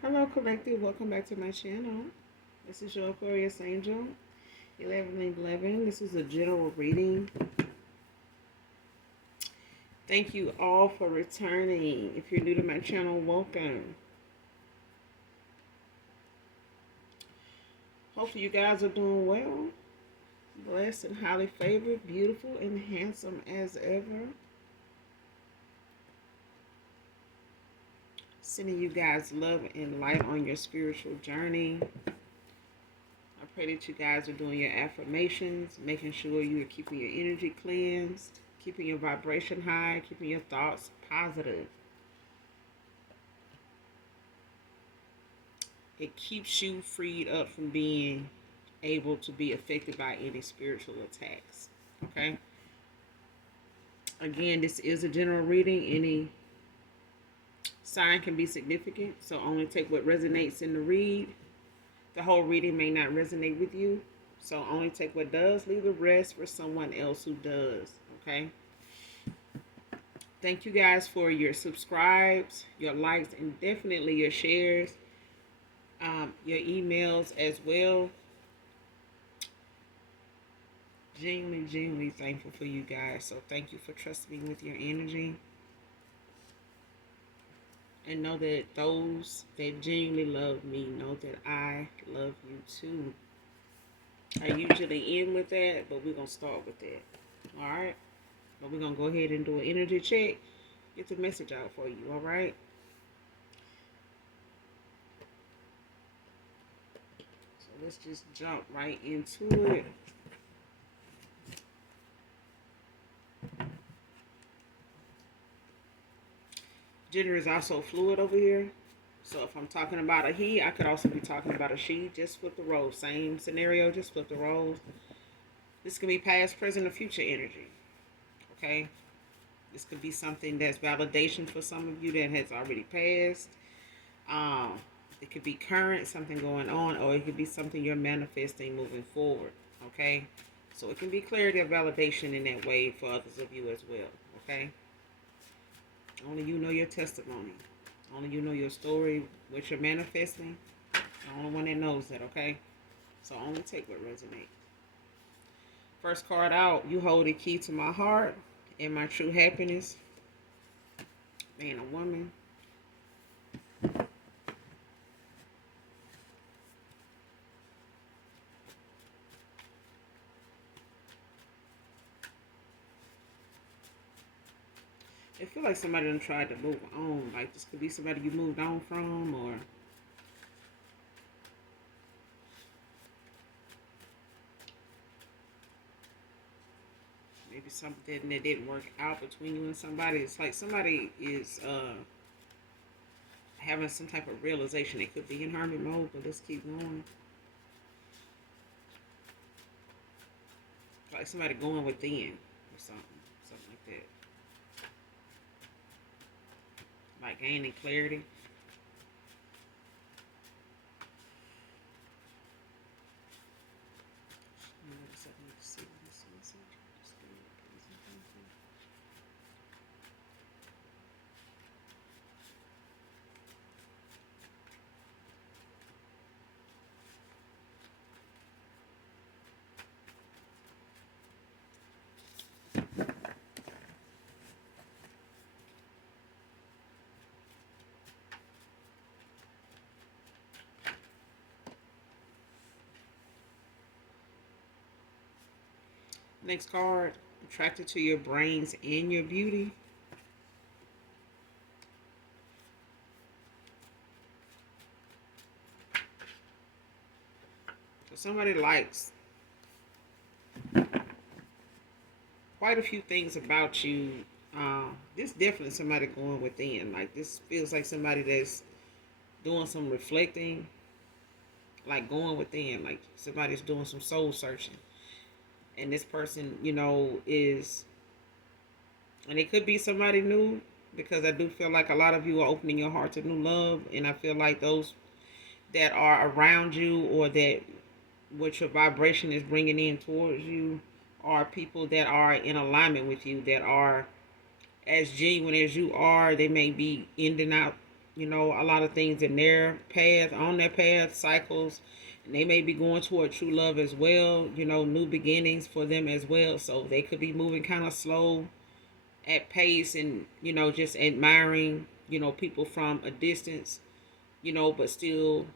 Hello, Collective. Welcome back to my channel. This is your Aquarius Angel, 1111. This is a general reading. Thank you all for returning. If you're new to my channel, welcome. Hopefully you guys are doing well. Blessed and highly favored, beautiful and handsome as ever. Sending you guys love and light on your spiritual journey. I pray that you guys are doing your affirmations, making sure you are keeping your energy cleansed, keeping your vibration high, keeping your thoughts positive. It keeps you freed up from being able to be affected by any spiritual attacks. Okay? Again, this is a general reading. Any sign can be significant, so only take what resonates in the read. The whole reading may not resonate with you, so only take what does. Leave the rest for someone else who does. Okay? Thank you guys for your subscribes, your likes, and definitely your shares, your emails as well. Genuinely thankful for you guys. So thank you for trusting me with your energy. And know that those that genuinely love me know that I love you too. I usually end with that, but we're going to start with that. Alright? But we're going to go ahead and do an energy check. Get the message out for you. Alright? So let's just jump right into it. Gender is also fluid over here. So if I'm talking about a he, I could also be talking about a she. Just flip the roles. Same scenario, just flip the roles. This could be past, present, or future energy. Okay? This could be something that's validation for some of you that has already passed. It could be current, something going on, or it could be something you're manifesting moving forward. Okay? So it can be clarity or validation in that way for others of you as well. Okay? Only you know your testimony. Only you know your story, what you're manifesting. The only one that knows that, okay? So only take what resonates. First card out, you hold the key to my heart and my true happiness. Man or woman. I feel like somebody done tried to move on. Like this could be somebody you moved on from, or maybe something that didn't work out between you and somebody. It's like somebody is having some type of realization. It could be in hermit mode, but let's keep going. Like somebody going within or something like that. Like gaining clarity. Next card, attracted to your brains and your beauty. So somebody likes quite a few things about you. This definitely somebody going within. Like this feels like somebody that's doing some reflecting, like going within, like somebody's doing some soul searching. And this person, you know, is, and it could be somebody new, because I do feel like a lot of you are opening your heart to new love, and I feel like those that are around you, or that what your vibration is bringing in towards you, are people that are in alignment with you, that are as genuine as you are. They may be in and out, a lot of things in their path, on their path, cycles. And they may be going toward true love as well, new beginnings for them as well. So they could be moving kind of slow at pace and, just admiring, people from a distance, but still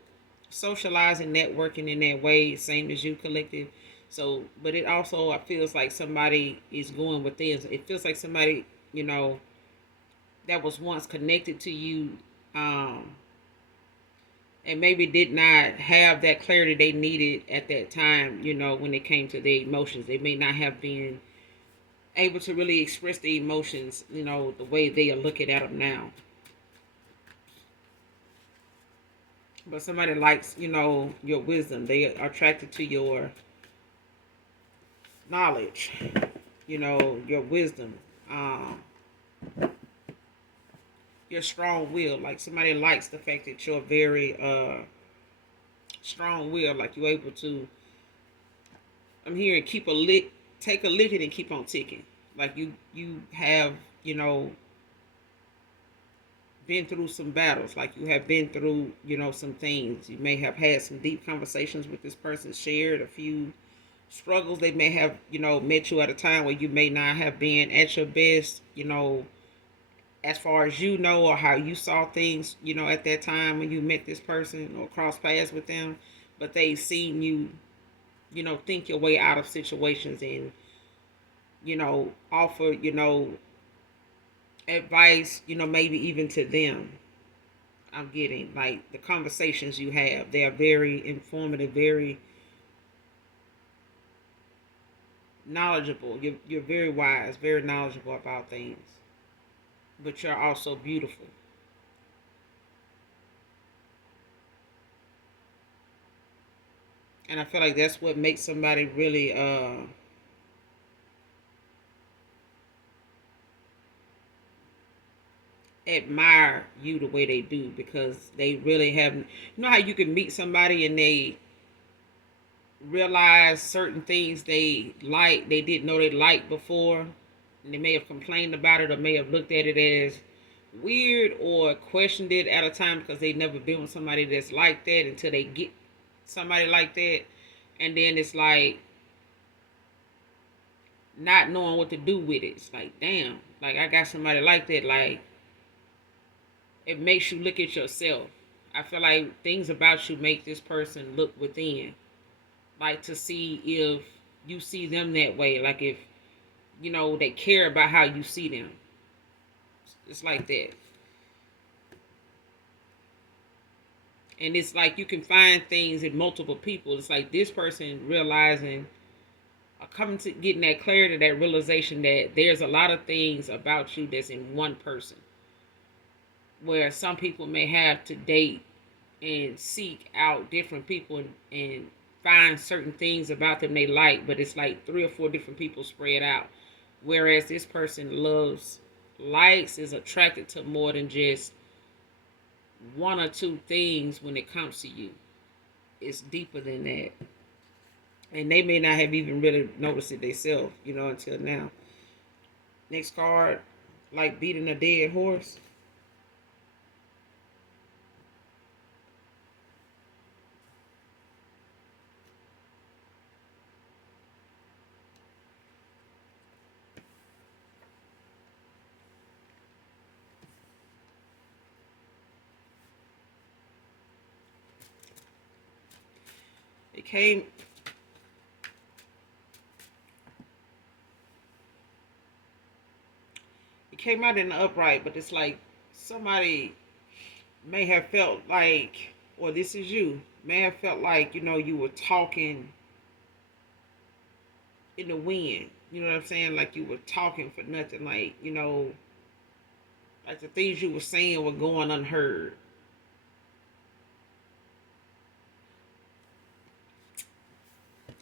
socializing, networking in that way, same as you, collective. So, but it also feels like somebody is going within. It feels like somebody, that was once connected to you, and maybe did not have that clarity they needed at that time, when it came to their emotions. They may not have been able to really express the emotions, the way they are looking at them now. But somebody likes, your wisdom. They are attracted to your knowledge, your wisdom, your strong will. Like somebody likes the fact that you're very strong will. Like you're able to, I'm hearing, keep a lick, take a licking and keep on ticking. Like you have, been through some battles. Like you have been through, some things. You may have had some deep conversations with this person, shared a few struggles. They may have, met you at a time where you may not have been at your best, as far as or how you saw things, at that time when you met this person or crossed paths with them. But they've seen you, think your way out of situations and, offer, advice, maybe even to them. I'm getting like the conversations you have, they are very informative, very knowledgeable. You're very wise, very knowledgeable about things, but you're also beautiful. And I feel like that's what makes somebody really admire you the way they do, because they really have, how you can meet somebody and they realize certain things they didn't know they liked before, and they may have complained about it or may have looked at it as weird or questioned it at a time because they've never been with somebody that's like that until they get somebody like that. And then it's like not knowing what to do with it. It's like, damn, like I got somebody like that. Like it makes you look at yourself. I feel like things about you make this person look within, like to see if you see them that way, like if they care about how you see them. It's like that. And it's like you can find things in multiple people. It's like this person realizing, coming to getting that clarity, that realization that there's a lot of things about you that's in one person, where some people may have to date and seek out different people and find certain things about them they like, but it's like 3 or 4 different people spread out. Whereas this person likes, is attracted to more than just 1 or 2 things when it comes to you. It's deeper than that. And they may not have even really noticed it themselves, until now. Next card, like beating a dead horse. It came out in the upright, but it's like somebody may have felt like, or this is you, may have felt like, you were talking in the wind. You know what I'm saying? Like you were talking for nothing. Like, like the things you were saying were going unheard.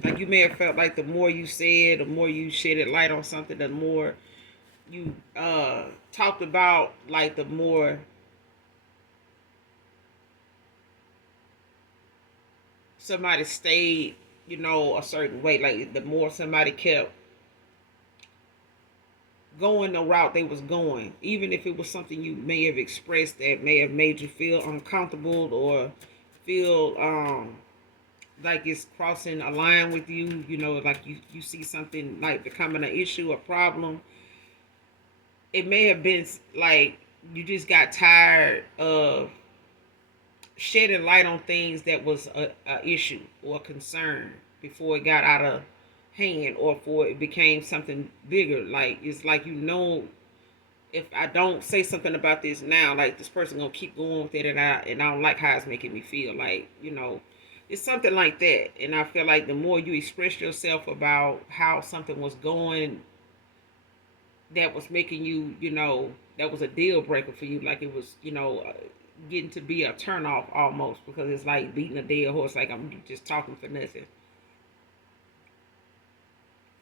Like you may have felt like the more you said, the more you shedded light on something, the more you talked about, like the more somebody stayed, a certain way. Like the more somebody kept going the route they was going, even if it was something you may have expressed that may have made you feel uncomfortable or feel like it's crossing a line with you, like you see something like becoming an issue, a problem. It may have been like you just got tired of shedding light on things that was a issue or a concern before it got out of hand or before it became something bigger. Like it's like, if I don't say something about this now, like this person gonna keep going with it, and I don't like how it's making me feel. Like, it's something like that. And I feel like the more you express yourself about how something was going, that was making you, that was a deal breaker for you. Like it was, getting to be a turn off almost, because it's like beating a dead horse. Like I'm just talking for nothing.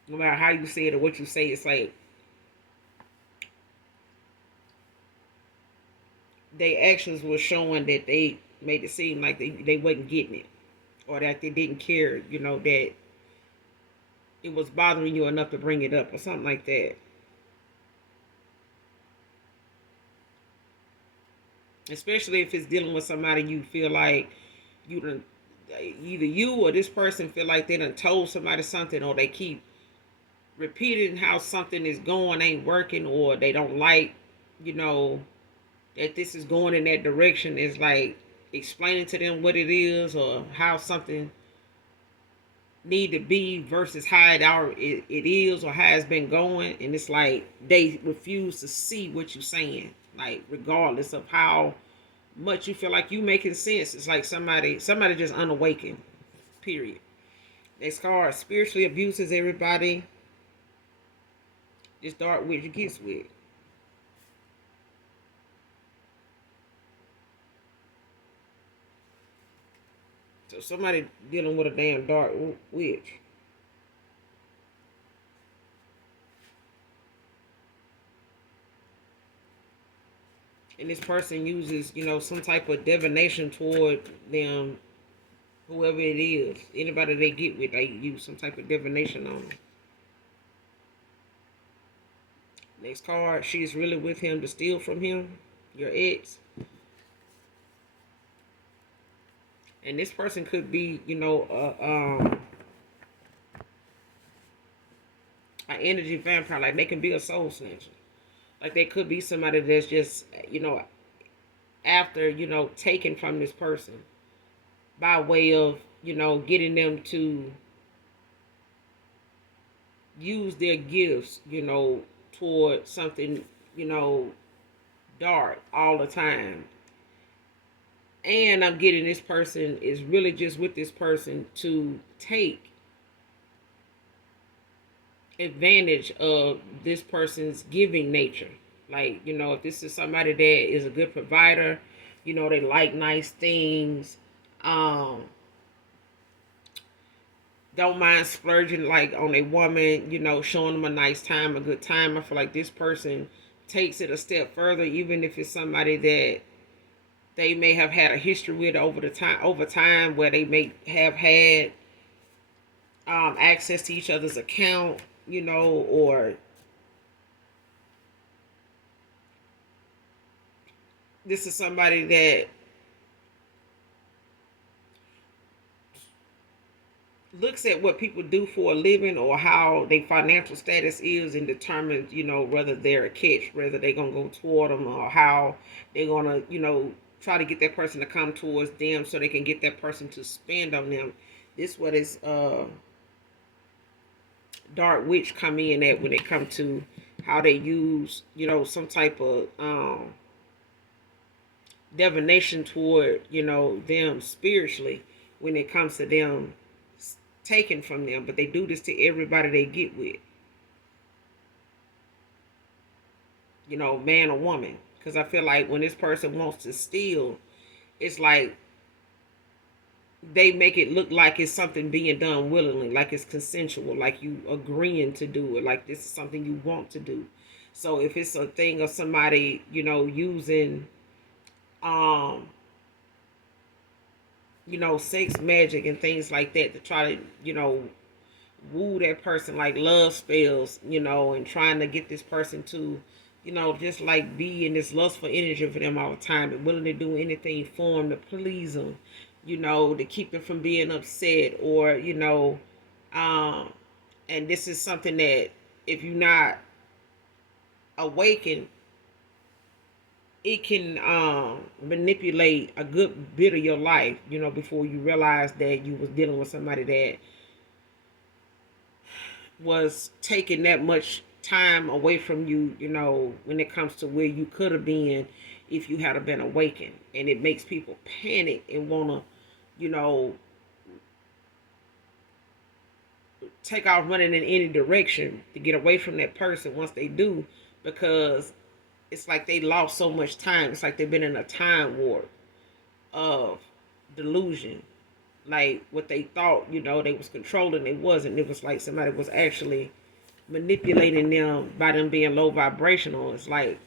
No matter how you say it or what you say, it's like their actions were showing that they made it seem like they wasn't getting it, or that they didn't care, that it was bothering you enough to bring it up or something like that. Especially if it's dealing with somebody you feel like you done, either you or this person feel like they done told somebody something, or they keep repeating how something is going, ain't working, or they don't like, you know, that this is going in that direction. Is like explaining to them what it is or how something need to be versus how it is or how it's been going. And it's like they refuse to see what you're saying, like regardless of how much you feel like you making sense. It's like somebody just unawakened, period. Next card, spiritually abuses everybody this dark witch gets with. So somebody dealing with a damn dark witch. And this person uses, some type of divination toward them, whoever it is. Anybody they get with, they use some type of divination on them. Next card, she's really with him to steal from him, your ex. And this person could be, an energy vampire. Like they can be a soul snatcher. Like they could be somebody that's just, after, taken from this person by way of, getting them to use their gifts, toward something, dark all the time. And I'm getting this person is really just with this person to take advantage of this person's giving nature. Like, if this is somebody that is a good provider, they like nice things, don't mind splurging like on a woman, showing them a nice time, a good time. I feel like this person takes it a step further, even if it's somebody that they may have had a history with over time, where they may have had access to each other's account, or this is somebody that looks at what people do for a living or how their financial status is and determines, whether they're a catch, whether they're going to go toward them, or how they're going to, try to get that person to come towards them so they can get that person to spend on them. This is what is dark witch come in at when it comes to how they use, some type of divination toward, them spiritually when it comes to them taken from them. But they do this to everybody they get with, man or woman. Because I feel like when this person wants to steal, it's like they make it look like it's something being done willingly, like it's consensual, like you agreeing to do it, like this is something you want to do. So if it's a thing of somebody, using sex magic and things like that to try to, woo that person like love spells, and trying to get this person to, just like be in this lustful energy for them all the time and willing to do anything for them to please them, to keep them from being upset or, um, and this is something that if you're not awakened, it can manipulate a good bit of your life, before you realize that you was dealing with somebody that was taking that much time away from you, when it comes to where you could have been if you had been awakened. And it makes people panic and want to, take off running in any direction to get away from that person once they do, because it's like they lost so much time. It's like they've been in a time warp of delusion. Like what they thought, they was controlling, it wasn't. It was like somebody was actually manipulating them by them being low vibrational. It's like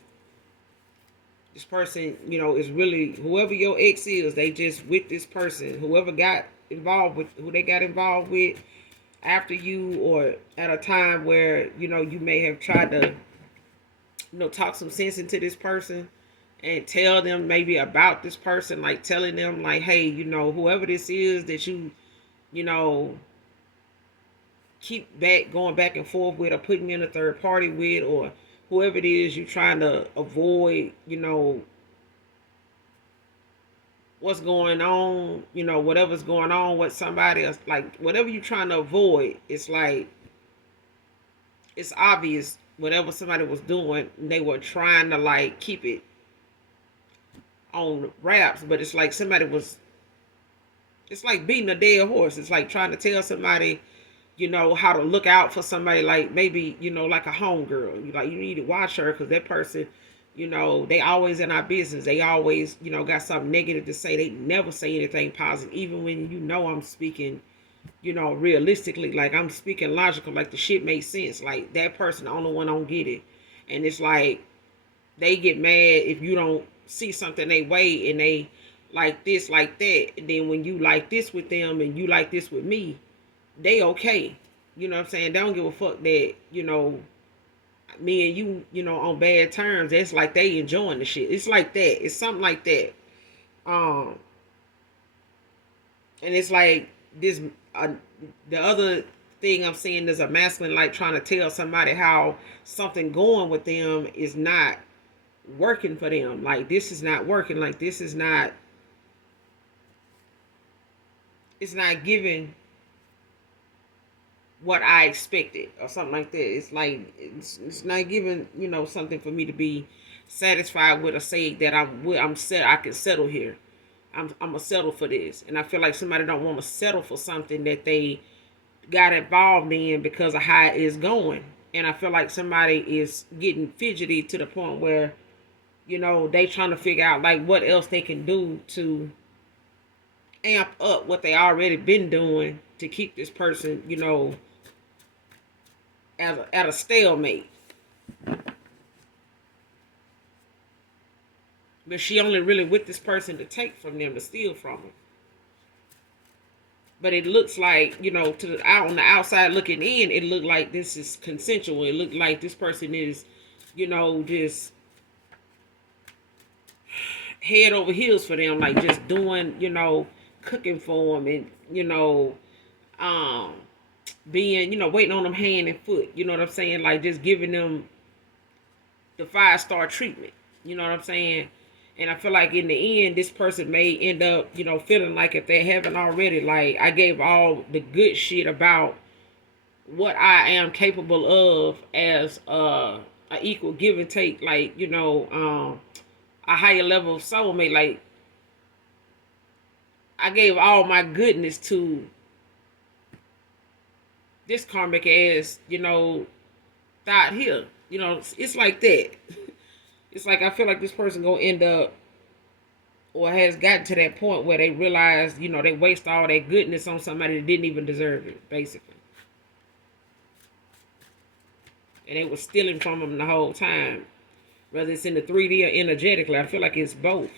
this person, is really whoever your ex is. They just with this person, whoever got involved with who they got involved with after you, or at a time where you may have tried to talk some sense into this person and tell them maybe about this person, like telling them like, hey, whoever this is that you know keep going back and forth with, or putting in a third party with, or whoever it is you're trying to avoid, what's going on, whatever's going on with somebody else, like whatever you're trying to avoid, it's like it's obvious whatever somebody was doing, they were trying to like keep it on wraps, but it's like somebody was, it's like beating a dead horse. It's like trying to tell somebody, how to look out for somebody, like maybe, like a homegirl. You need to watch her because that person, they always in our business. They always, got something negative to say. They never say anything positive, even when I'm speaking, realistically, like I'm speaking logical, like the shit makes sense. Like that person, the only one don't get it. And it's like they get mad if you don't see something they way and they like this, like that. And then when you like this with them and you like this with me, they okay. You know what I'm saying? They don't give a fuck that, me and you, on bad terms. It's like they enjoying the shit. It's like that. It's something like that. Um, and it's like this, the other thing I'm seeing is a masculine like trying to tell somebody how something going with them is not working for them. Like this is not working. Like this is not, it's not giving what I expected or something like that. It's like it's not giving, something for me to be satisfied with, or say that I'm set, I can settle here. I'm gonna settle for this. And I feel like somebody don't want to settle for something that they got involved in because of how it is going. And I feel like somebody is getting fidgety to the point where, they trying to figure out like what else they can do to amp up what they already been doing to keep this person, at a stalemate. But she only really with this person to take from them, to steal from them. But it looks like, on the outside looking in, it looked like this is consensual. It looked like this person is, just head over heels for them, like just doing, cooking for them, and, um, being, waiting on them hand and foot. You know what I'm saying? Like just giving them the 5-star treatment. You know what I'm saying? And I feel like in the end, this person may end up, feeling like if they haven't already, like I gave all the good shit about what I am capable of as a equal give and take, like, a higher level of soulmate. Like I gave all my goodness to this karmic ass, thought here. It's like that. It's like I feel like this person gonna end up, or has gotten to that point where they realize, they waste all that goodness on somebody that didn't even deserve it, basically. And they were stealing from them the whole time. Whether it's in the 3D or energetically, I feel like it's both.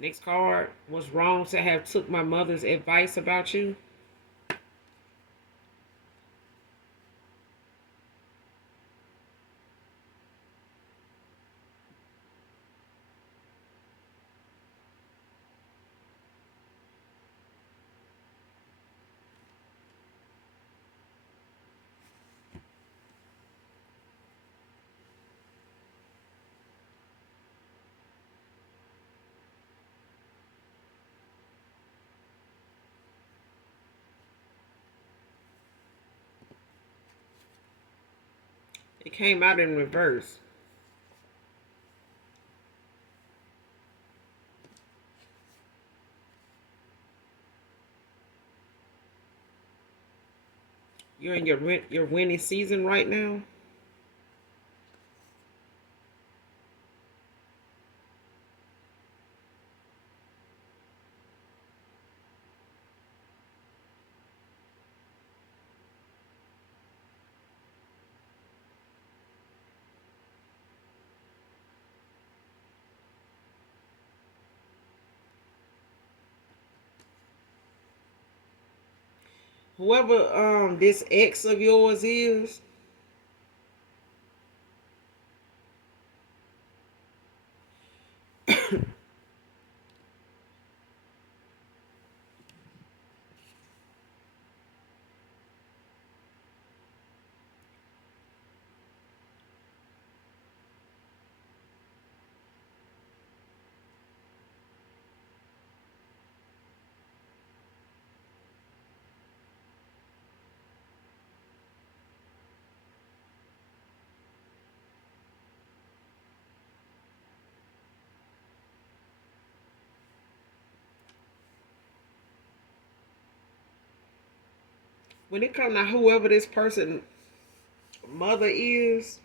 Next card. Was wrong to have took my mother's advice about you? It came out in reverse. You're in your winning season right now. Whoever this ex of yours is, when it comes to whoever this person mother is,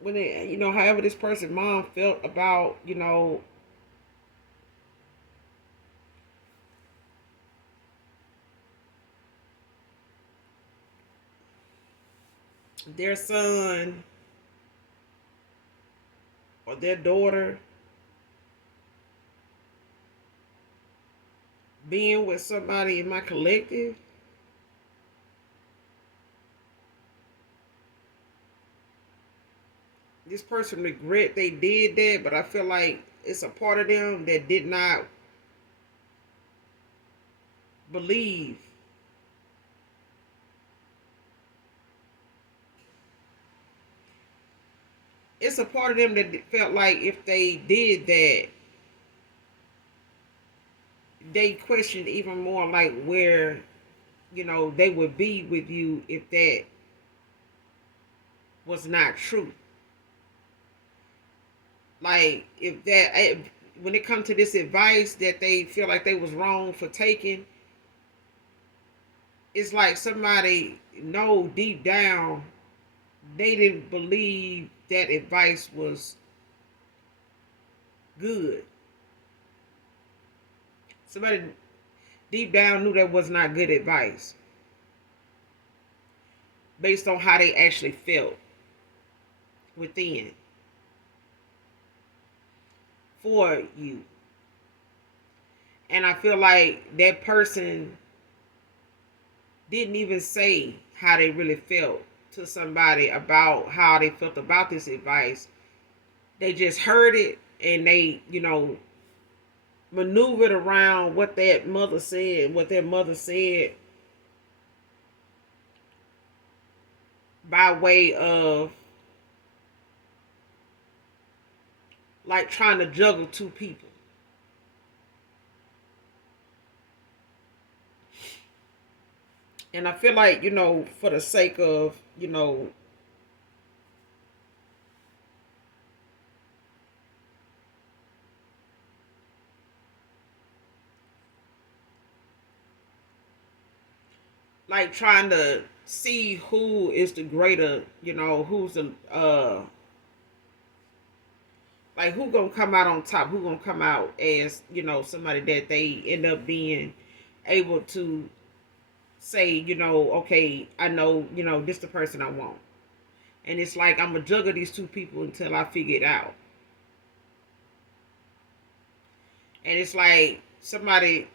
when it, however this person mom felt about, their son or their daughter being with somebody in my collective, this person regret they did that, but I feel like it's a part of them that did not believe. It's a part of them that felt like if they did that, they questioned even more like where, they would be with you if that was not true. Like if that, when it comes to this advice that they feel like they was wrong for taking, it's like somebody know deep down they didn't believe that advice was good. Somebody deep down knew that was not good advice based on how they actually felt within for you. And I feel like that person didn't even say how they really felt to somebody about how they felt about this advice. They just heard it and they, maneuvered around what that mother said, what their mother said, by way of like trying to juggle two people. And I feel like, for the sake of, like trying to see who is the greater, who's the like who gonna come out on top, who gonna come out as, somebody that they end up being able to say, okay, I know, this the person I want. And it's like I'm gonna juggle these two people until I figure it out. And it's like somebody,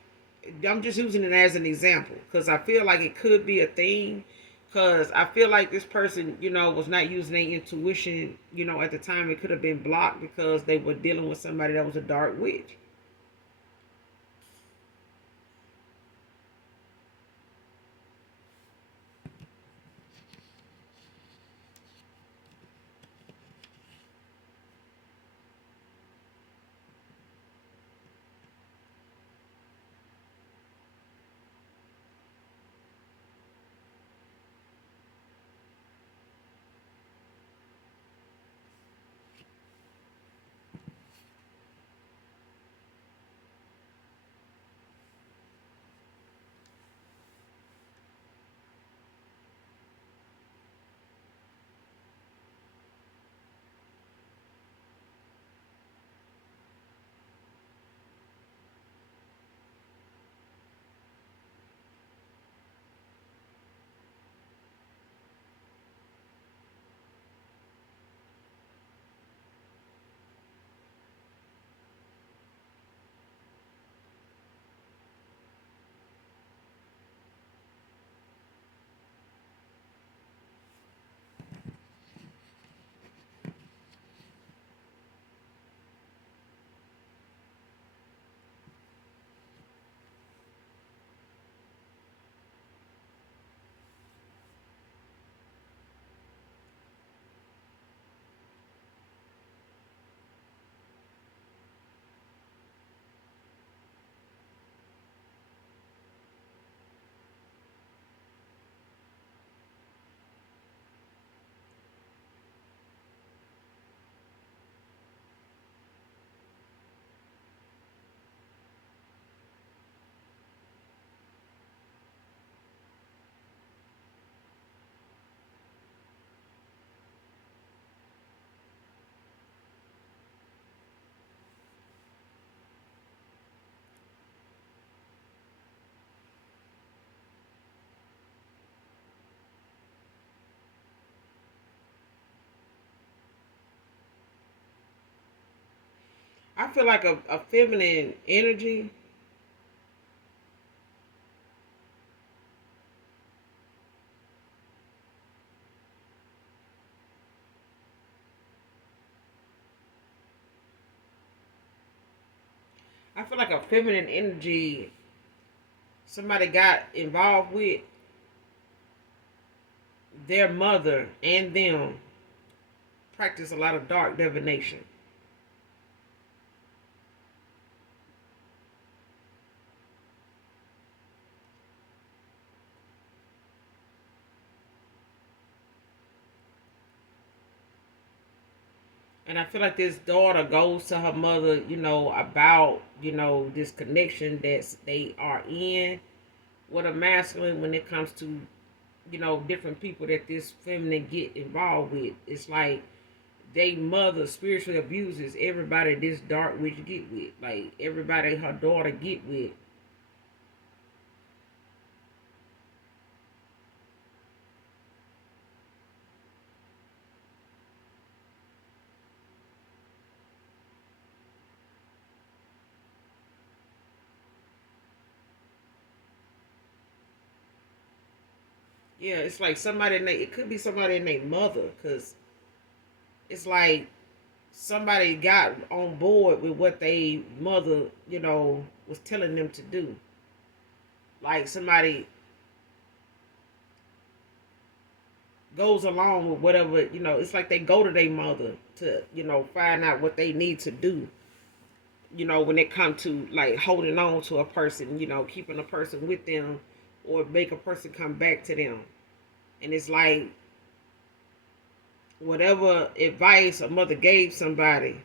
I'm just using it as an example because I feel like it could be a thing. Because I feel like this person, was not using their intuition, at the time. It could have been blocked because they were dealing with somebody that was a dark witch. I feel like a feminine energy. I feel like a feminine energy somebody got involved with their mother and them practice a lot of dark divination. And I feel like this daughter goes to her mother, about, this connection that they are in with a masculine when it comes to, different people that this feminine get involved with. It's like they mother spiritually abuses everybody this dark witch get with. Like everybody her daughter get with. Yeah, it's like somebody it could be somebody in their mother, because it's like somebody got on board with what they mother, was telling them to do. Like somebody goes along with whatever, it's like they go to their mother to, find out what they need to do, when it comes to like holding on to a person, keeping a person with them or make a person come back to them. And it's like whatever advice a mother gave somebody,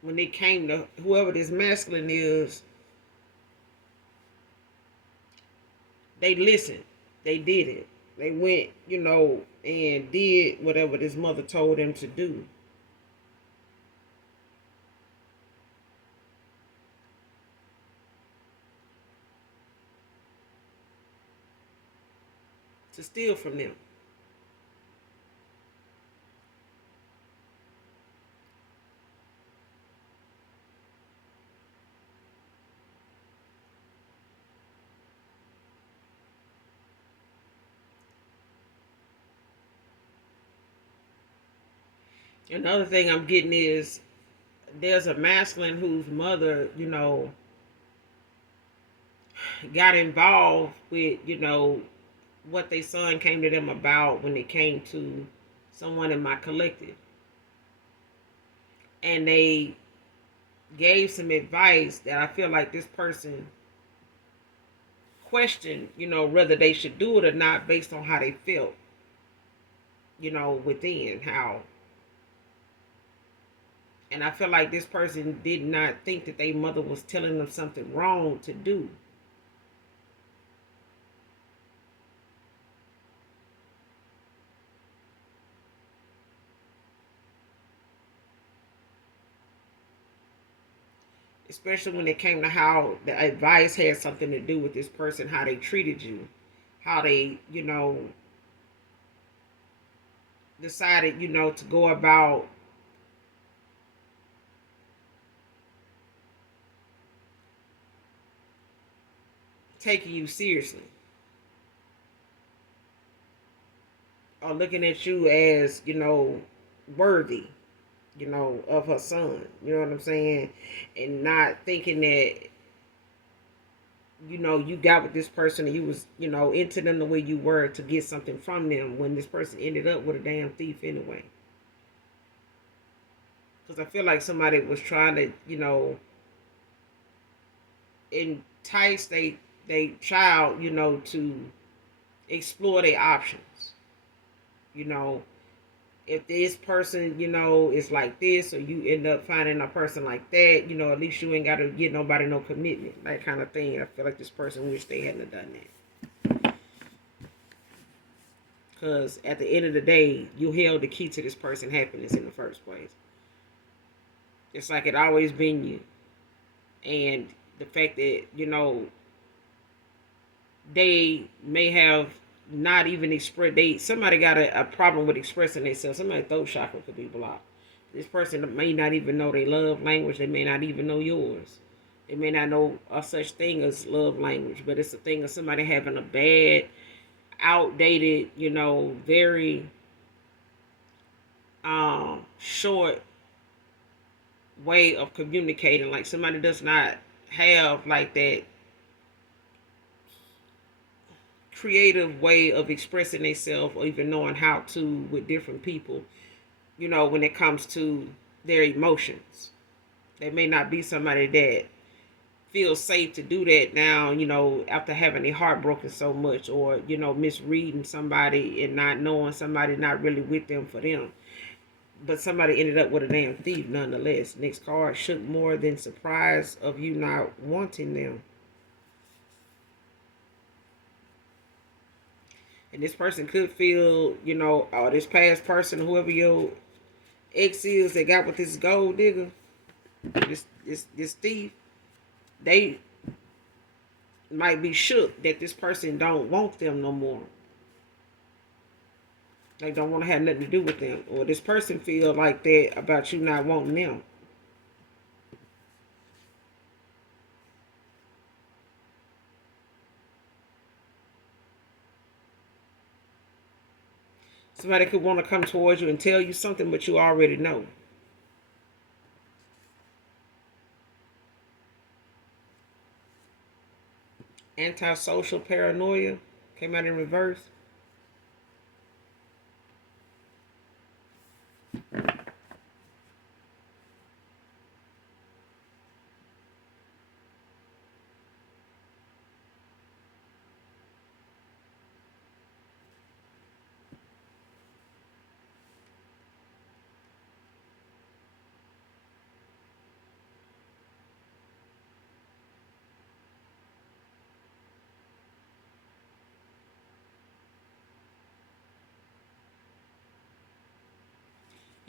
when they came to whoever this masculine is, they listened. They did it. They went, and did whatever this mother told them to do. To steal from them. Another thing I'm getting is there's a masculine whose mother, got involved with, what their son came to them about when it came to someone in my collective. And they gave some advice that I feel like this person questioned, whether they should do it or not based on how they felt, within how. And I feel like this person did not think that their mother was telling them something wrong to do. Especially when it came to how the advice had something to do with this person, how they treated you, how they, decided, to go about taking you seriously or looking at you as, worthy, of her son. You know what I'm saying? And not thinking that, you got with this person and you was, into them the way you were to get something from them when this person ended up with a damn thief anyway. Because I feel like somebody was trying to, entice they child, to explore their options. You know, if this person, is like this, or you end up finding a person like that, at least you ain't got to get nobody no commitment, that kind of thing. I feel like this person wish they hadn't done that. Because at the end of the day, you held the key to this person's happiness in the first place. It's like it always been you. And the fact that, they may have not even expressed, somebody got a problem with expressing themselves. Somebody's throat chakra could be blocked. This person may not even know their love language. They may not even know yours. They may not know a such thing as love language, but it's a thing of somebody having a bad, outdated, very short way of communicating. Like somebody does not have like that creative way of expressing themselves or even knowing how to with different people, when it comes to their emotions. They may not be somebody that feels safe to do that now, after having their heart broken so much, or, misreading somebody and not knowing somebody not really with them for them. But somebody ended up with a damn thief nonetheless. Next card, shook more than surprise of you not wanting them. And this person could feel, oh, this past person, whoever your ex is that got with this gold digger, this thief, they might be shook that this person don't want them no more. They don't want to have nothing to do with them. Or this person feel like that about you not wanting them. Somebody could want to come towards you and tell you something, but you already know. Antisocial paranoia came out in reverse.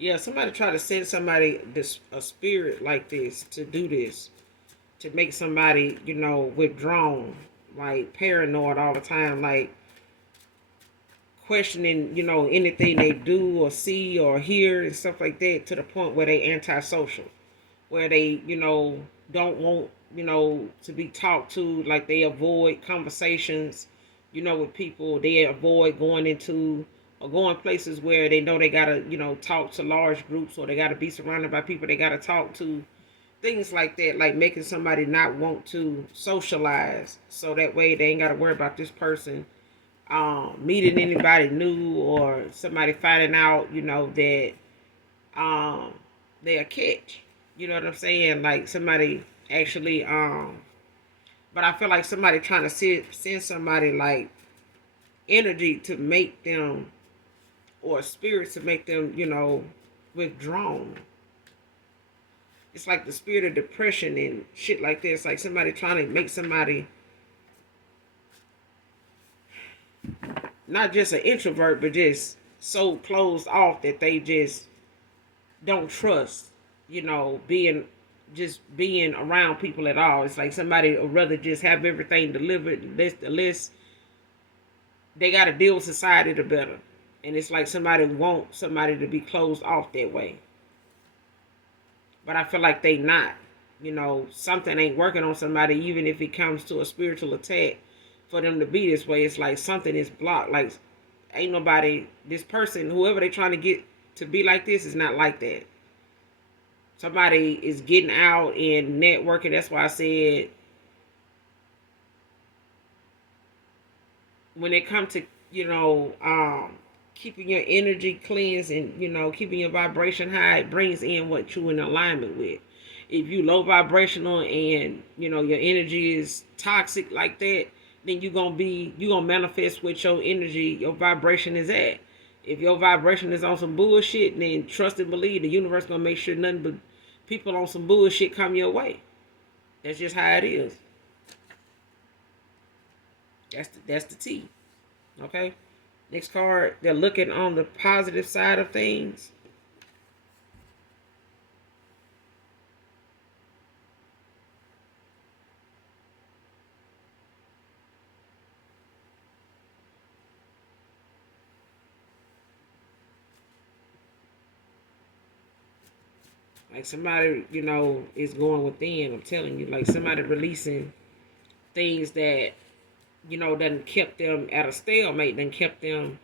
Yeah, somebody try to send somebody a spirit like this to do this, to make somebody, withdrawn, like paranoid all the time, like questioning, anything they do or see or hear and stuff like that, to the point where they antisocial, where they, don't want, to be talked to, like they avoid conversations, with people. They avoid going into or going places where they know they gotta, talk to large groups, or they gotta be surrounded by people they gotta talk to. Things like that, like making somebody not want to socialize, so that way they ain't gotta worry about this person meeting anybody new, or somebody finding out, that um, they're a catch. You know what I'm saying? Like somebody actually, but I feel like somebody trying to send somebody like energy to make them, or spirits to make them, withdrawn. It's like the spirit of depression and shit like this. Like somebody trying to make somebody not just an introvert, but just so closed off that they just don't trust, being around people at all. It's like somebody would rather just have everything delivered. The less they got to deal with society, the better. And it's like somebody wants somebody to be closed off that way. But I feel like they not. Something ain't working on somebody, even if it comes to a spiritual attack, for them to be this way. It's like something is blocked. Like ain't nobody, this person, whoever they trying to get to be like this, is not like that. Somebody is getting out and networking. That's why I said when it comes to, keeping your energy cleansed and, keeping your vibration high, it brings in what you in alignment with. If you low vibrational and, your energy is toxic like that, then you're gonna manifest what your energy, your vibration is at. If your vibration is on some bullshit, then trust and believe the universe gonna make sure nothing but people on some bullshit come your way. That's just how it is. That's the T. Okay. Next card, they're looking on the positive side of things. Like somebody, is going within. I'm telling you, like somebody releasing things that, done kept them at a stalemate, done kept them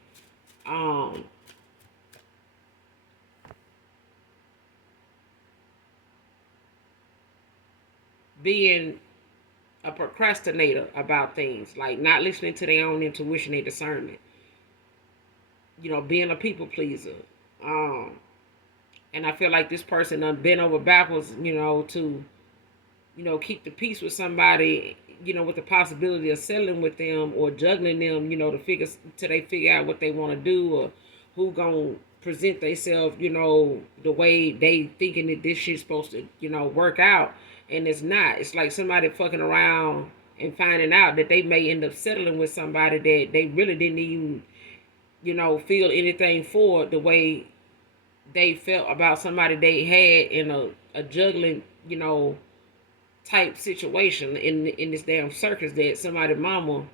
being a procrastinator about things, like not listening to their own intuition and discernment. Being a people pleaser. And I feel like this person done bent over backwards, to, keep the peace with somebody, with the possibility of settling with them or juggling them, to figure till they figure out what they want to do, or who gonna present themselves, the way they thinking that this shit's supposed to, work out, and it's not. It's like somebody fucking around and finding out that they may end up settling with somebody that they really didn't even, feel anything for, the way they felt about somebody they had in a juggling, type situation in this damn circus that somebody mama,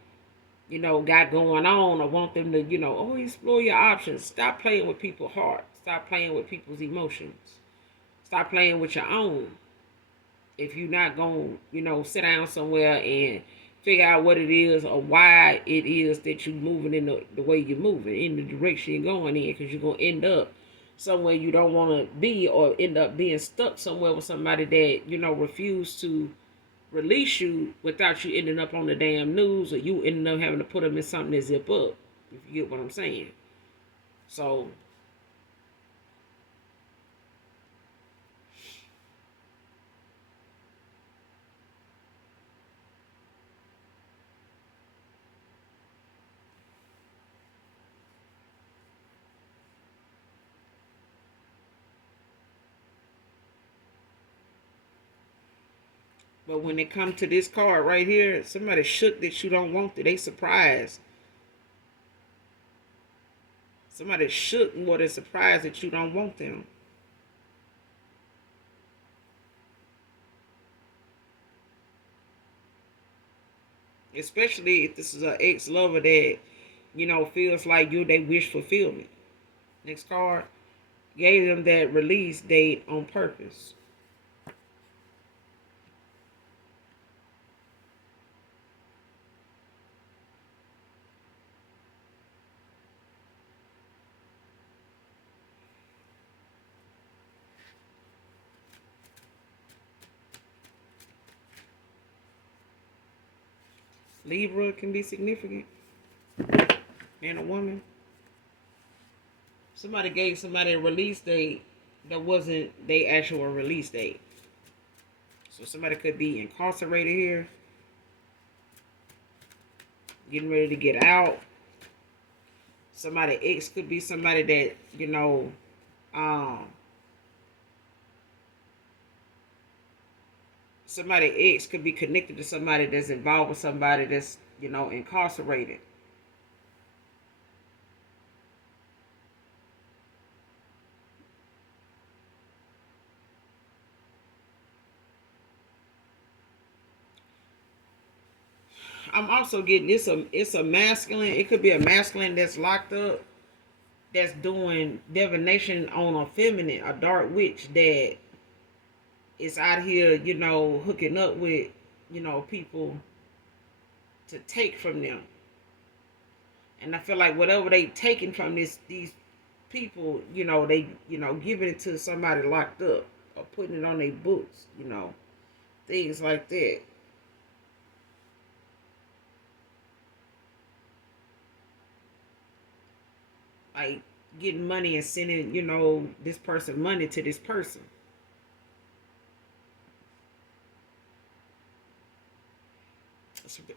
got going on, or want them to, explore your options. Stop playing with people's heart. Stop playing with people's emotions. Stop playing with your own. If you're not going to, sit down somewhere and figure out what it is or why it is that you're moving in the way you're moving, in the direction you're going in, because you're going to end up somewhere you don't want to be, or end up being stuck somewhere with somebody that, refuse to release you without you ending up on the damn news, or you ending up having to put them in something to zip up, if you get what I'm saying. So but when it comes to this card right here, somebody shook that you don't want it. They surprised. Somebody shook more than surprised that you don't want them. Especially if this is an ex-lover that, feels like you're their wish fulfillment. Next card, gave them that release date on purpose. Libra can be significant. And a woman. Somebody gave somebody a release date that wasn't their actual release date. So somebody could be incarcerated here, getting ready to get out. Somebody ex could be somebody that, um, somebody ex could be connected to somebody that's involved with somebody that's, incarcerated. I'm also getting it's a masculine. It could be a masculine that's locked up, that's doing divination on a feminine, a dark witch that is out here, hooking up with, people to take from them. And I feel like whatever they taking from these people, they, giving it to somebody locked up or putting it on their books, things like that. Like getting money and sending, this person money to this person.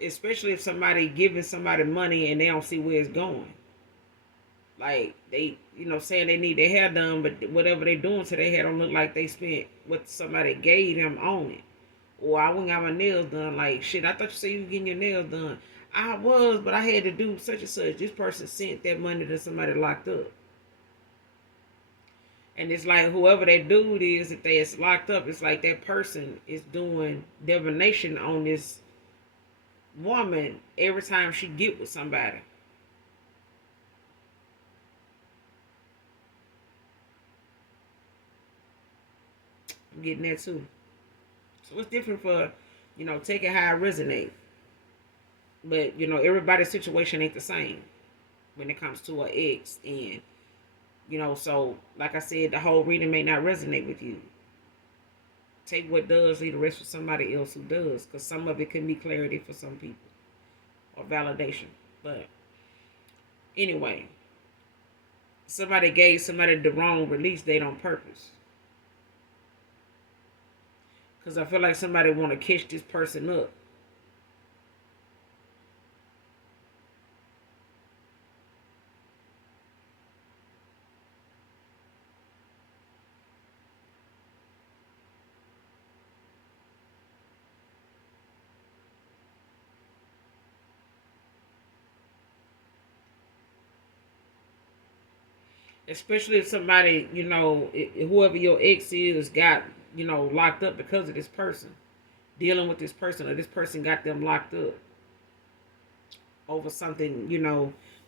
Especially if somebody giving somebody money and they don't see where it's going. Like they, saying they need their hair done, but whatever they doing to their hair don't look like they spent what somebody gave them on it. Or I wouldn't have my nails done. Like shit, I thought you said you were getting your nails done. I was, but I had to do such and such. This person sent that money to somebody locked up. And it's like whoever that dude is, if they is locked up, it's like that person is doing divination on this woman every time she get with somebody. I'm getting that too. So it's different for, take it how it resonate. But, everybody's situation ain't the same when it comes to an ex. And, so like I said, the whole reading may not resonate with you. Take what does, leave the rest for somebody else who does. Because some of it can be clarity for some people. Or validation. But anyway, somebody gave somebody the wrong release date on purpose. Because I feel like somebody want to catch this person up. Especially if somebody, whoever your ex is got, locked up because of this person. Dealing with this person, or this person got them locked up over something,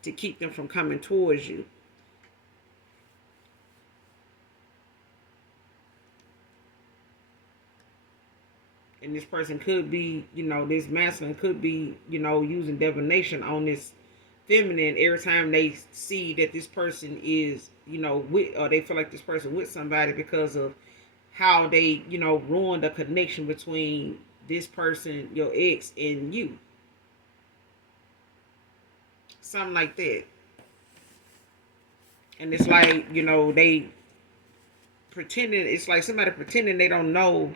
to keep them from coming towards you. And this person could be, this masculine could be, using divination on this feminine every time they see that this person is, with, or they feel like this person with somebody because of how they, ruined the connection between this person, your ex, and you. Something like that. And it's like, they pretending, it's like somebody pretending they don't know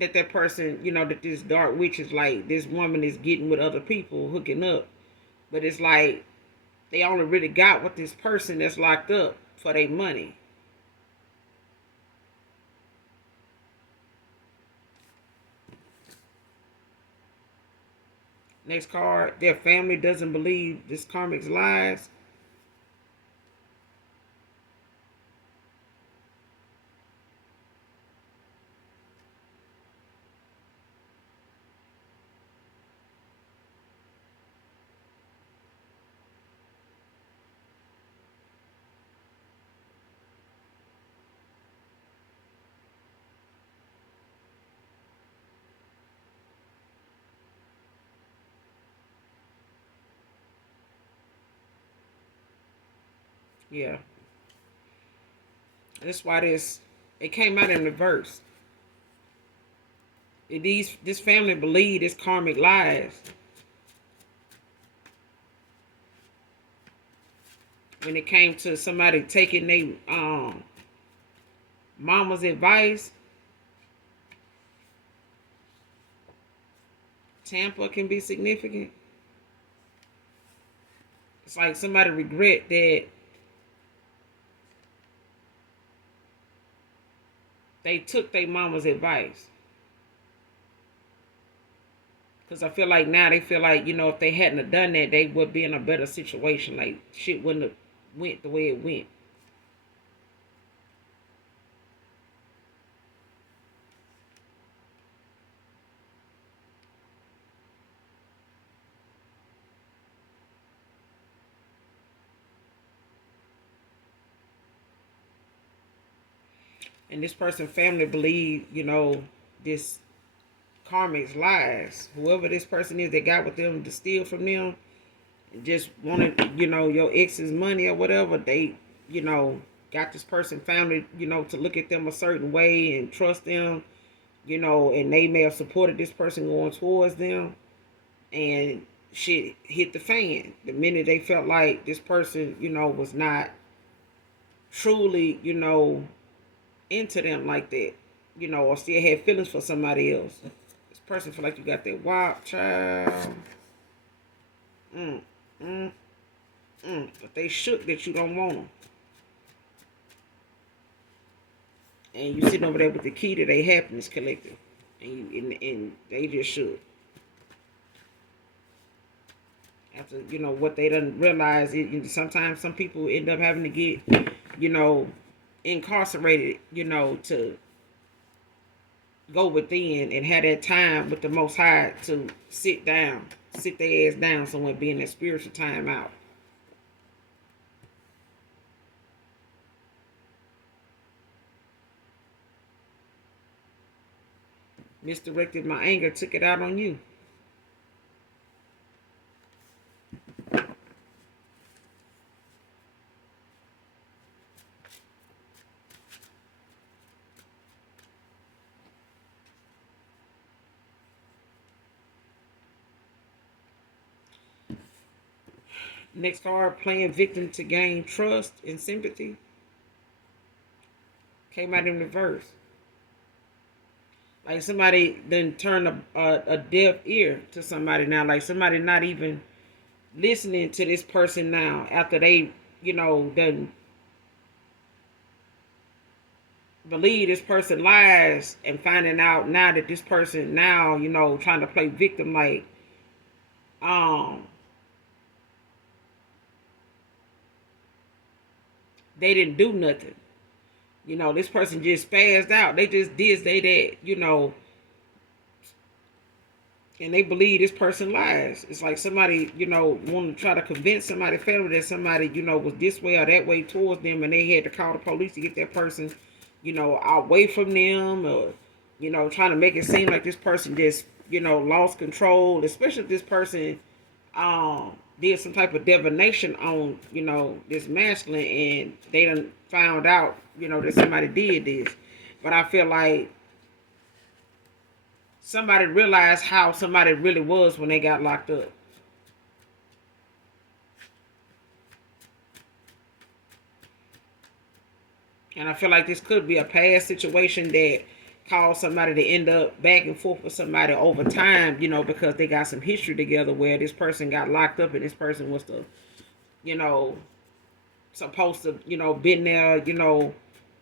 that person, that this dark witch is like, this woman is getting with other people, hooking up. But it's like, they only really got with this person that's locked up for their money. Next card, their family doesn't believe this karmic's lies. Yeah. That's why it came out in reverse. This family believe this karmic lies. When it came to somebody taking their mama's advice, Tampa can be significant. It's like somebody regret that they took their mama's advice. Because I feel like now they feel like, if they hadn't have done that, they would be in a better situation. Like, shit wouldn't have went the way it went. And this person's family believe, this karmic's lies. Whoever this person is that got with them to steal from them, just wanted, your ex's money or whatever, they, got this person family, to look at them a certain way and trust them, and they may have supported this person going towards them, and shit hit the fan. The minute they felt like this person, was not truly, into them like that, or still had feelings for somebody else. This person feel like you got that wild child. But they shook that you don't want them. And you sitting over there with the key to their happiness collective. And they just shook. After, what they done realize, sometimes some people end up having to get, incarcerated, to go within and have that time with the Most High to sit their ass down somewhere, being that spiritual time out. Misdirected my anger, took it out on you. Next card, playing victim to gain trust and sympathy. Came out in reverse. Like somebody then turned a deaf ear to somebody now. Like somebody not even listening to this person now after they, done believe this person lies and finding out now that this person now, trying to play victim like, they didn't do nothing. This person just spazzed out. They just did that, and they believe this person lies. It's like somebody, want to try to convince somebody, family, that somebody, was this way or that way towards them, and they had to call the police to get that person, away from them, or, trying to make it seem like this person just, lost control, especially if this person, did some type of divination on, this masculine, and they done found out, that somebody did this. But I feel like somebody realized how somebody really was when they got locked up. And I feel like this could be a past situation that caused somebody to end up back and forth with somebody over time, because they got some history together where this person got locked up and this person was the, supposed to, been there,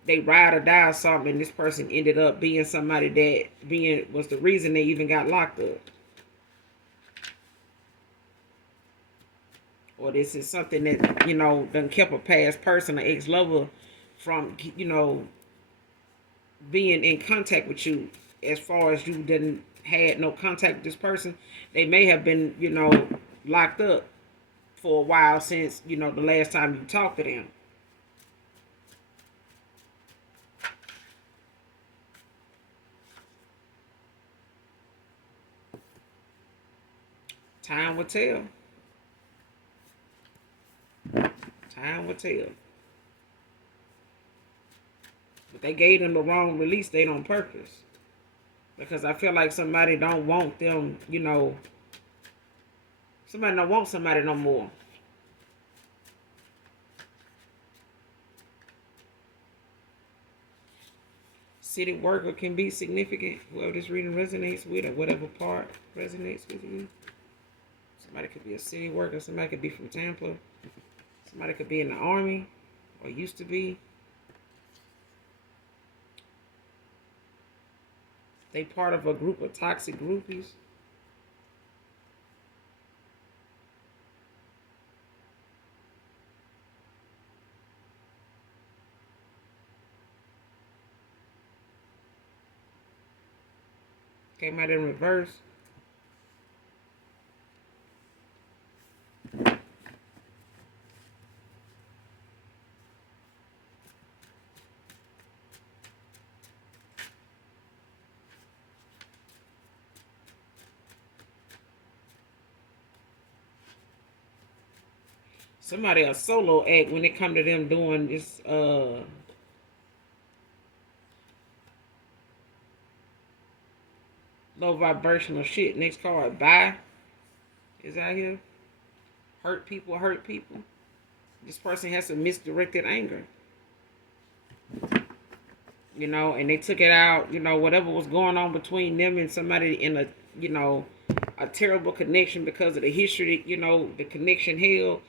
they ride or die or something, and this person ended up being somebody that was the reason they even got locked up. Or this is something that, done kept a past person, an ex-lover, from, being in contact with you. As far as you didn't had no contact with this person, they may have been, locked up for a while since, the last time you talked to them. Time will tell. Time will tell. But they gave them the wrong release date on purpose. Because I feel like somebody don't want them, somebody don't want somebody no more. City worker can be significant. Whoever this reading resonates with, or whatever part resonates with you. Somebody could be a city worker. Somebody could be from Tampa. Somebody could be in the army, or used to be. They part of a group of toxic groupies. Came out in reverse. Somebody a solo act when it come to them doing this low vibrational shit. Next card, bye, is out here. Hurt people, hurt people. This person has some misdirected anger. And they took it out, whatever was going on between them and somebody in a terrible connection because of the history, the connection held,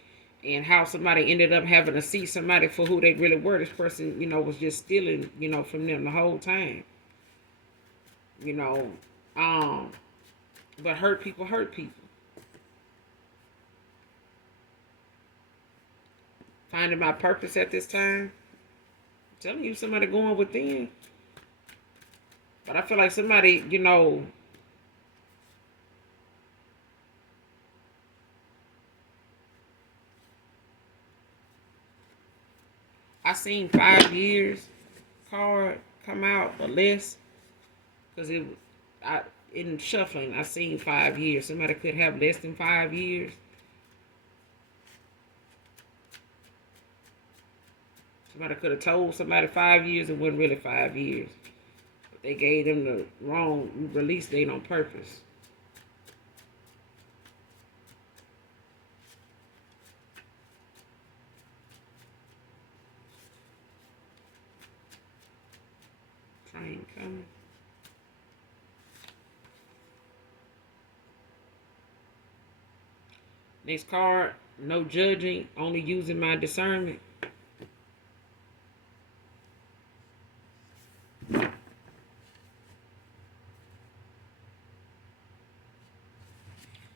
and how somebody ended up having to see somebody for who they really were. This person, was just stealing, from them the whole time. But hurt people hurt people. Finding my purpose at this time. I'm telling you, somebody going within. But I feel like somebody, I seen 5 years card come out or less. Because in shuffling, I seen 5 years. Somebody could have less than 5 years. Somebody could have told somebody 5 years. It wasn't really 5 years. But they gave them the wrong release date on purpose. Train coming. Next card, no judging, only using my discernment.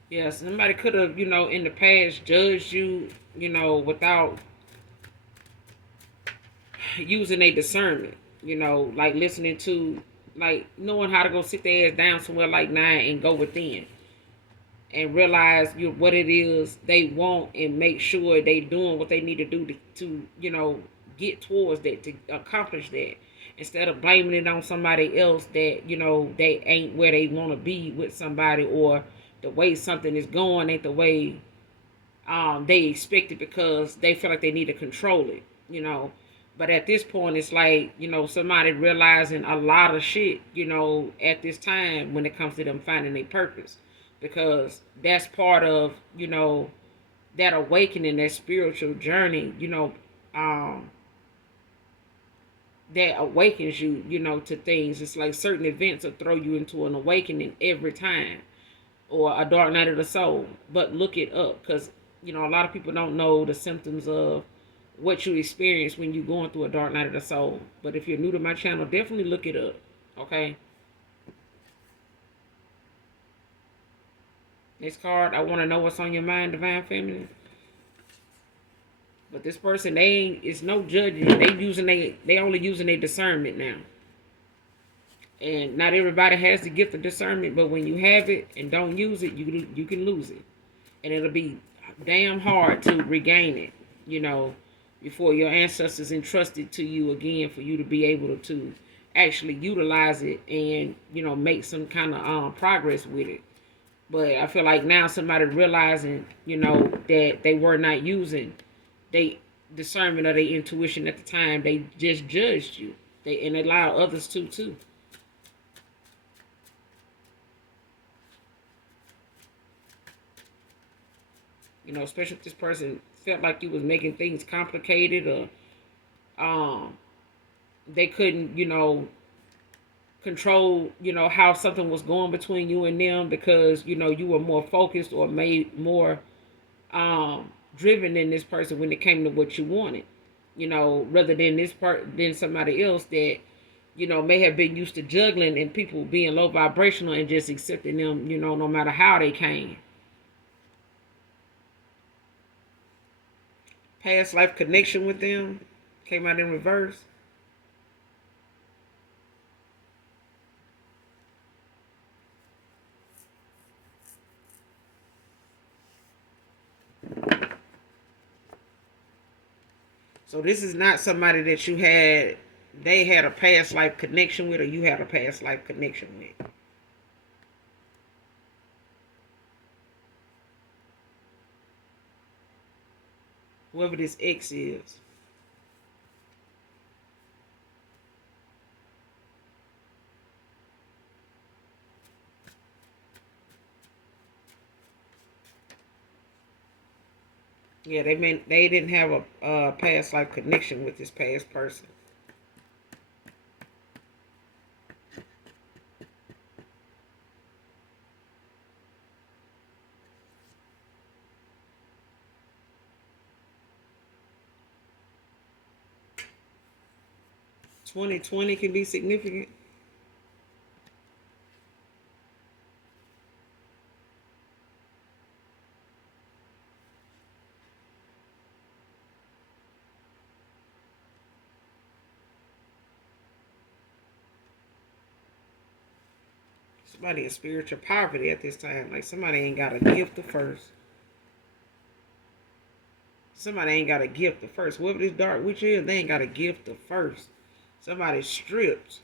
Yeah, somebody could have, in the past judged you, without using a discernment, like listening to, like knowing how to go sit their ass down somewhere like 9 and go within. And realize what it is they want and make sure they doing what they need to do to get towards that, to accomplish that, instead of blaming it on somebody else that they ain't where they want to be with somebody, or the way something is going ain't the way they expect it, because they feel like they need to control it. But at this point, it's like, somebody realizing a lot of shit, at this time when it comes to them finding their purpose. Because that's part of, that awakening, that spiritual journey, that awakens you, to things. It's like certain events will throw you into an awakening every time, or a dark night of the soul. But look it up, because, a lot of people don't know the symptoms of what you experience when you're going through a dark night of the soul. But if you're new to my channel, definitely look it up, okay? Next card, I want to know what's on your mind, Divine Feminine. But this person, it's no judging. They only using their discernment now. And not everybody has the gift of discernment, but when you have it and don't use it, you can lose it. And it'll be damn hard to regain it, before your ancestors entrusted to you again, for you to be able to actually utilize it and, make some kind of progress with it. But I feel like now somebody realizing, that they were not using they discernment or their intuition at the time. They just judged you. And they allow others to too. especially if this person felt like you was making things complicated, or they couldn't, control, how something was going between you and them, because, you were more focused or made more driven than this person when it came to what you wanted, rather than than somebody else that, may have been used to juggling and people being low vibrational and just accepting them, no matter how they came. Past life connection with them came out in reverse. So this is not somebody that they had a past life connection with, or you had a past life connection with. Whoever this ex is. Yeah, they didn't have a past life connection with this past person. $2020 can be significant. Somebody in spiritual poverty at this time. Like somebody ain't got a gift the first. Somebody ain't got a gift the first. Whoever this dark witch is, they ain't got a gift the first. Somebody stripped.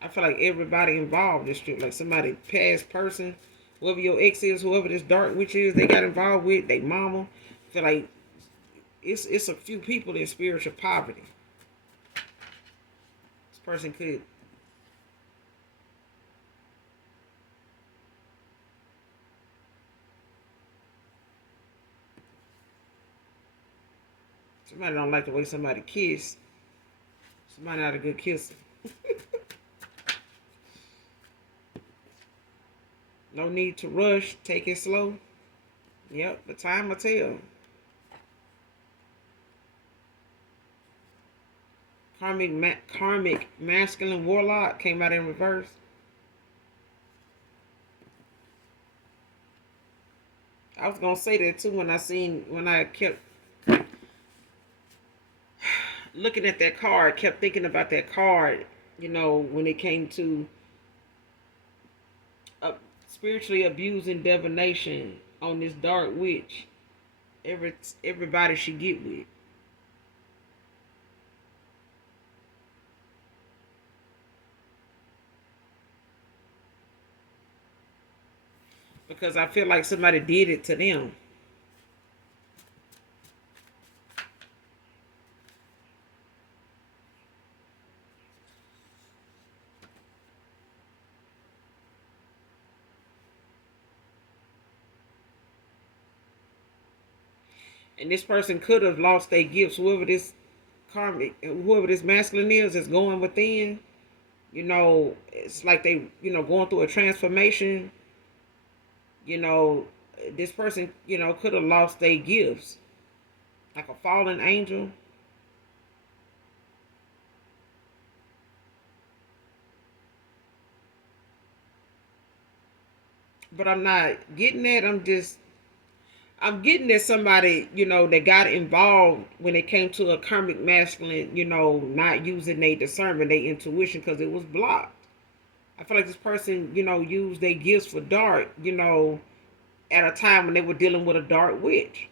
I feel like everybody involved is stripped. Like somebody past person, whoever your ex is, whoever this dark witch is, they got involved with, they mama. I feel like it's a few people in spiritual poverty. This person could. Somebody don't like the way somebody kiss. Somebody not a good kisser. No need to rush. Take it slow. Yep, the time will tell. Karmic masculine warlock came out in reverse. I was gonna say that too when I kept looking at that card, kept thinking about that card, when it came to spiritually abusing divination on this dark witch. Everybody should get with. Because I feel like somebody did it to them. And this person could have lost their gifts. Whoever this masculine is that's going within, it's like they, going through a transformation. You know, this person, could have lost their gifts. Like a fallen angel. But I'm not getting that. I'm getting that somebody, that got involved when it came to a karmic masculine, not using their discernment, their intuition, because it was blocked. I feel like this person, used their gifts for dark, at a time when they were dealing with a dark witch.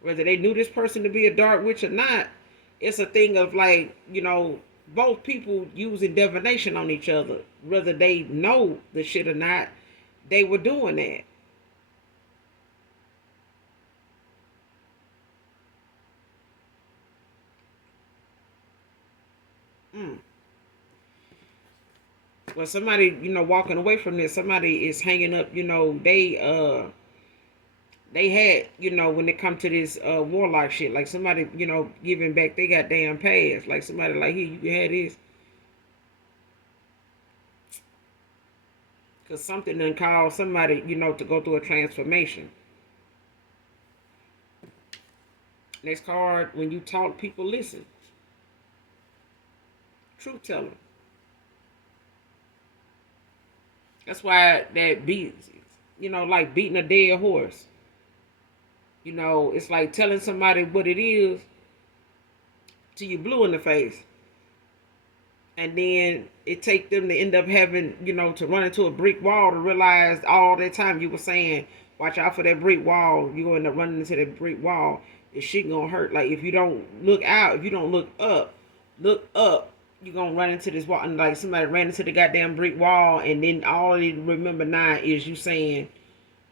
Whether they knew this person to be a dark witch or not, it's a thing of like, both people using divination on each other. Whether they know the shit or not, they were doing that. Mm. Well, somebody, walking away from this, somebody is hanging up, they had, when it come to this warlock shit, like somebody, giving back they got damn past. Like somebody like, here, you can have this. Because something done called somebody, to go through a transformation. Next card, when you talk, people listen. Truth telling. That's why that beats, like beating a dead horse. It's like telling somebody what it is till you blue in the face. And then it take them to end up having, to run into a brick wall to realize all that time you were saying, watch out for that brick wall. You're going to end up running into that brick wall. This shit gonna hurt. Like if you don't look out, if you don't look up, you're gonna run into this wall. And like somebody ran into the goddamn brick wall, and then all they remember now is you saying,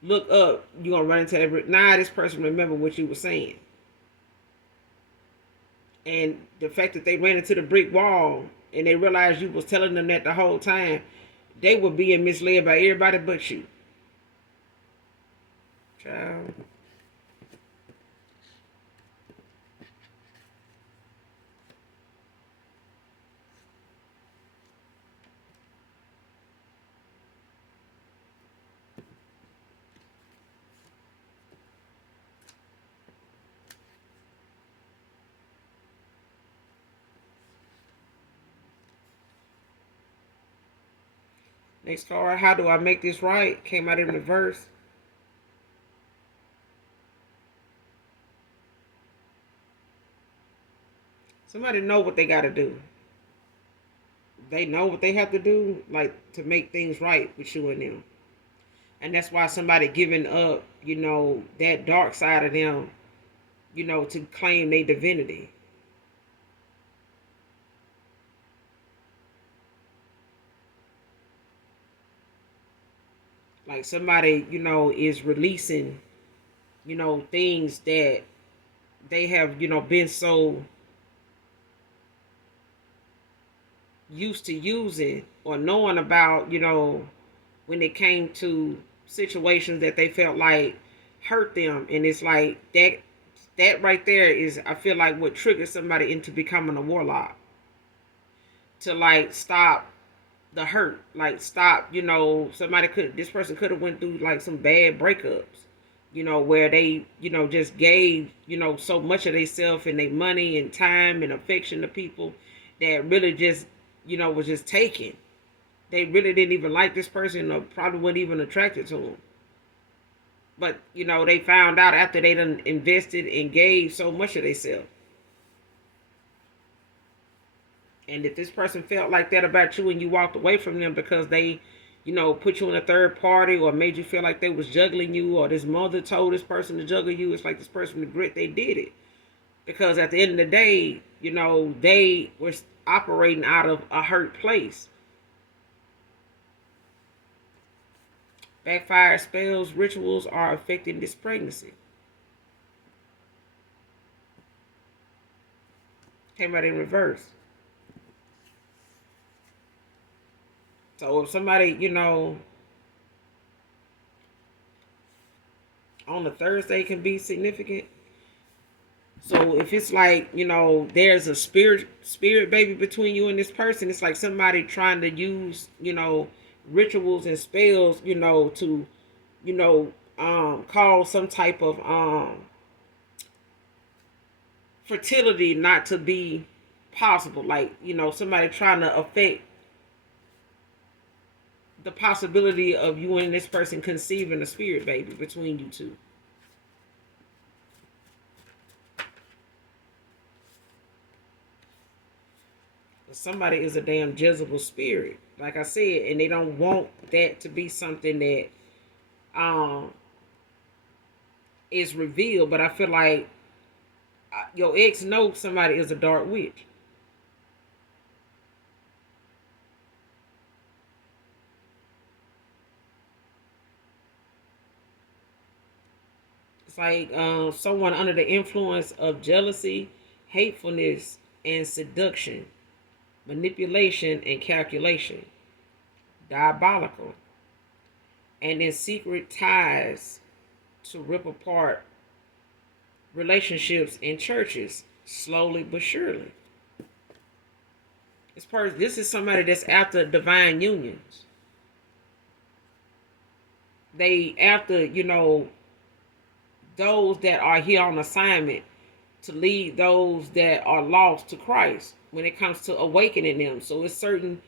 look up, you're gonna run into that brick. Now this person remember what you were saying. And the fact that they ran into the brick wall and they realized you was telling them that the whole time, they were being misled by everybody but you. Child. Next card, how do I make this right? Came out in reverse. Somebody know what they got to do. They know what they have to do, like to make things right with you and them. And that's why somebody giving up, that dark side of them, to claim their divinity. Like somebody, is releasing, things that they have, been so used to using or knowing about, when it came to situations that they felt like hurt them. And it's like that right there is, I feel like, what triggers somebody into becoming a warlock. To like stop the hurt, like stop, this person could have went through like some bad breakups, where they, just gave, so much of themselves and their money and time and affection to people that really just, was just taken. They really didn't even like this person or probably weren't even attracted to him. But, they found out after they done invested and gave so much of themselves. And if this person felt like that about you and you walked away from them because they, put you in a third party or made you feel like they was juggling you, or this mother told this person to juggle you, it's like this person regret they did it. Because at the end of the day, they were operating out of a hurt place. Backfire spells, rituals are affecting this pregnancy. Came out in reverse. So if somebody, on the Thursday can be significant. So if it's like, there's a spirit baby between you and this person, it's like somebody trying to use, rituals and spells, to, cause some type of fertility not to be possible. Like, somebody trying to affect the possibility of you and this person conceiving a spirit baby between you two. Somebody is a damn Jezebel spirit, like I said, and they don't want that to be something that is revealed. But I feel like your ex knows somebody is a dark witch. It's like someone under the influence of jealousy, hatefulness, and seduction. manipulation, and calculation. Diabolical. And then secret ties to rip apart relationships in churches, slowly but surely. This is somebody that's after divine unions. They after, those that are here on assignment to lead those that are lost to Christ when it comes to awakening them. So it's certain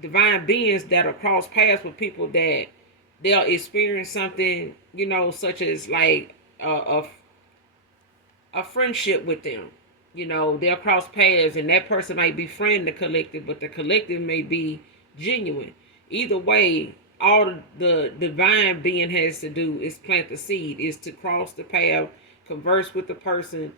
divine beings that are cross paths with people that they'll experience something, such as like a friendship with them. They'll cross paths and that person might befriend the collective, but the collective may be genuine. Either way, all the divine being has to do is plant the seed, is to cross the path, converse with the person,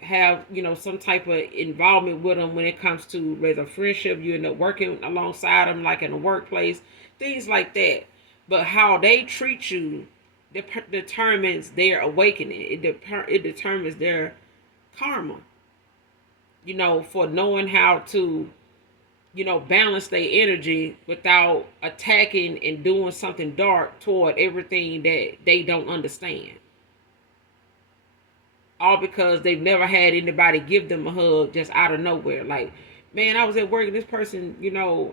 have, some type of involvement with them when it comes to whether friendship, you end up working alongside them, like in the workplace, things like that. But how they treat you determines their awakening. It determines their karma, for knowing how to, balance their energy without attacking and doing something dark toward everything that they don't understand. All because they've never had anybody give them a hug just out of nowhere. Like, man, I was at work and this person,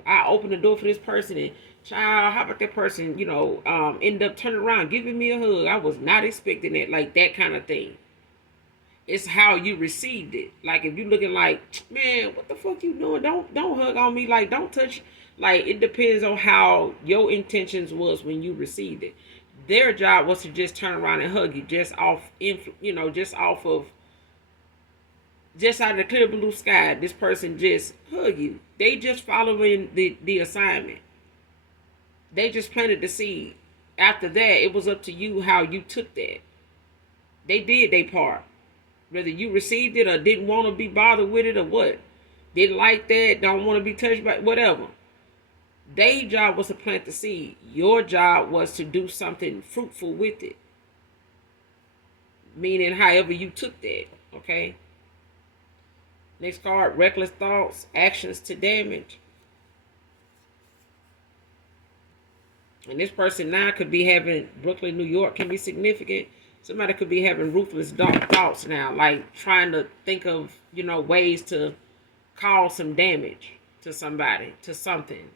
I opened the door for this person and child, how about that person, ended up turning around, giving me a hug. I was not expecting it, like that kind of thing. It's how you received it. Like if you looking like, man, what the fuck you doing? Don't hug on me. Like don't touch. Like it depends on how your intentions was when you received it. Their job was to just turn around and hug you, just off, just out of the clear blue sky. This person just hug you. They just following the assignment. They just planted the seed. After that, it was up to you how you took that. They did their part. Whether you received it or didn't want to be bothered with it or what. Didn't like that, don't want to be touched by whatever. Their job was to plant the seed. Your job was to do something fruitful with it. Meaning however you took that. Okay? Next card, reckless thoughts, actions to damage. And this person now could be having, Brooklyn, New York can be significant. Somebody could be having ruthless dark thoughts now, like trying to think of, ways to cause some damage to somebody, to something.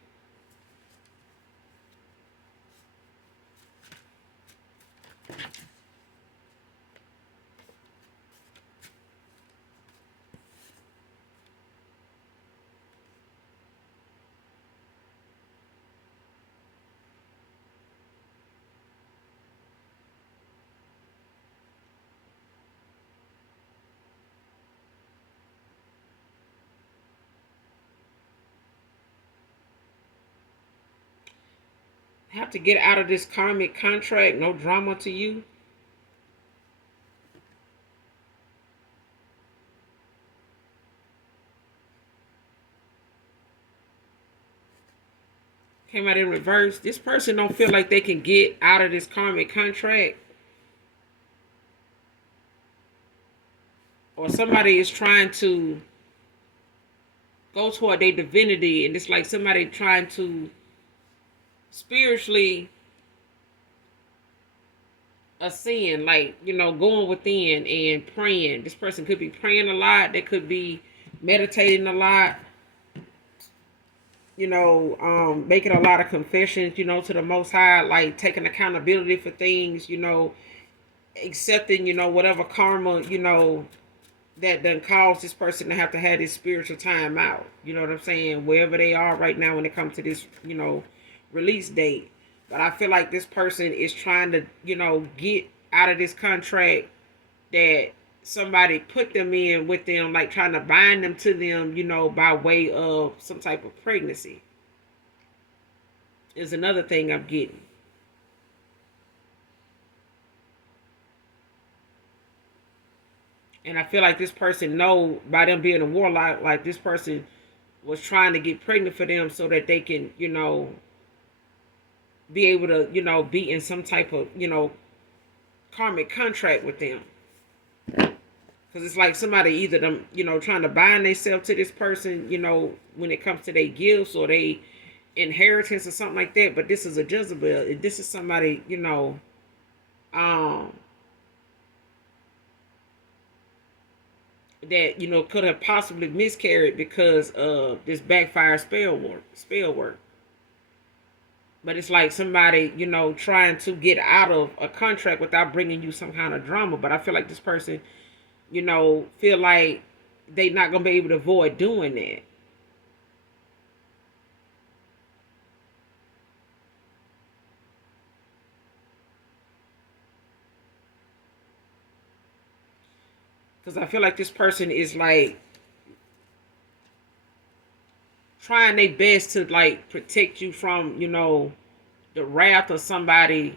Have to get out of this karmic contract, no drama to you. Came out in reverse. This person don't feel like they can get out of this karmic contract. Or somebody is trying to go toward their divinity, and it's like somebody trying to spiritually ascend, like, going within and praying. This person could be praying a lot. They could be meditating a lot. Making a lot of confessions, to the Most High, like taking accountability for things, accepting, whatever karma, that done caused this person to have this spiritual time out. You know what I'm saying? Wherever they are right now when it comes to this, release date. But I feel like this person is trying to, get out of this contract that somebody put them in with them, like trying to bind them to them, by way of some type of pregnancy. Is another thing I'm getting. And I feel like this person know, by them being a warlock, like this person was trying to get pregnant for them so that they can, be able to, be in some type of, karmic contract with them. Because it's like somebody either them, trying to bind themselves to this person, when it comes to their gifts or they inheritance or something like that. But this is a Jezebel. This is somebody, um, that could have possibly miscarried because of this backfire spell work. But it's like somebody, trying to get out of a contract without bringing you some kind of drama. But I feel like this person, feel like they not gonna be able to avoid doing that. Because I feel like this person is like trying their best to like protect you from, the wrath of somebody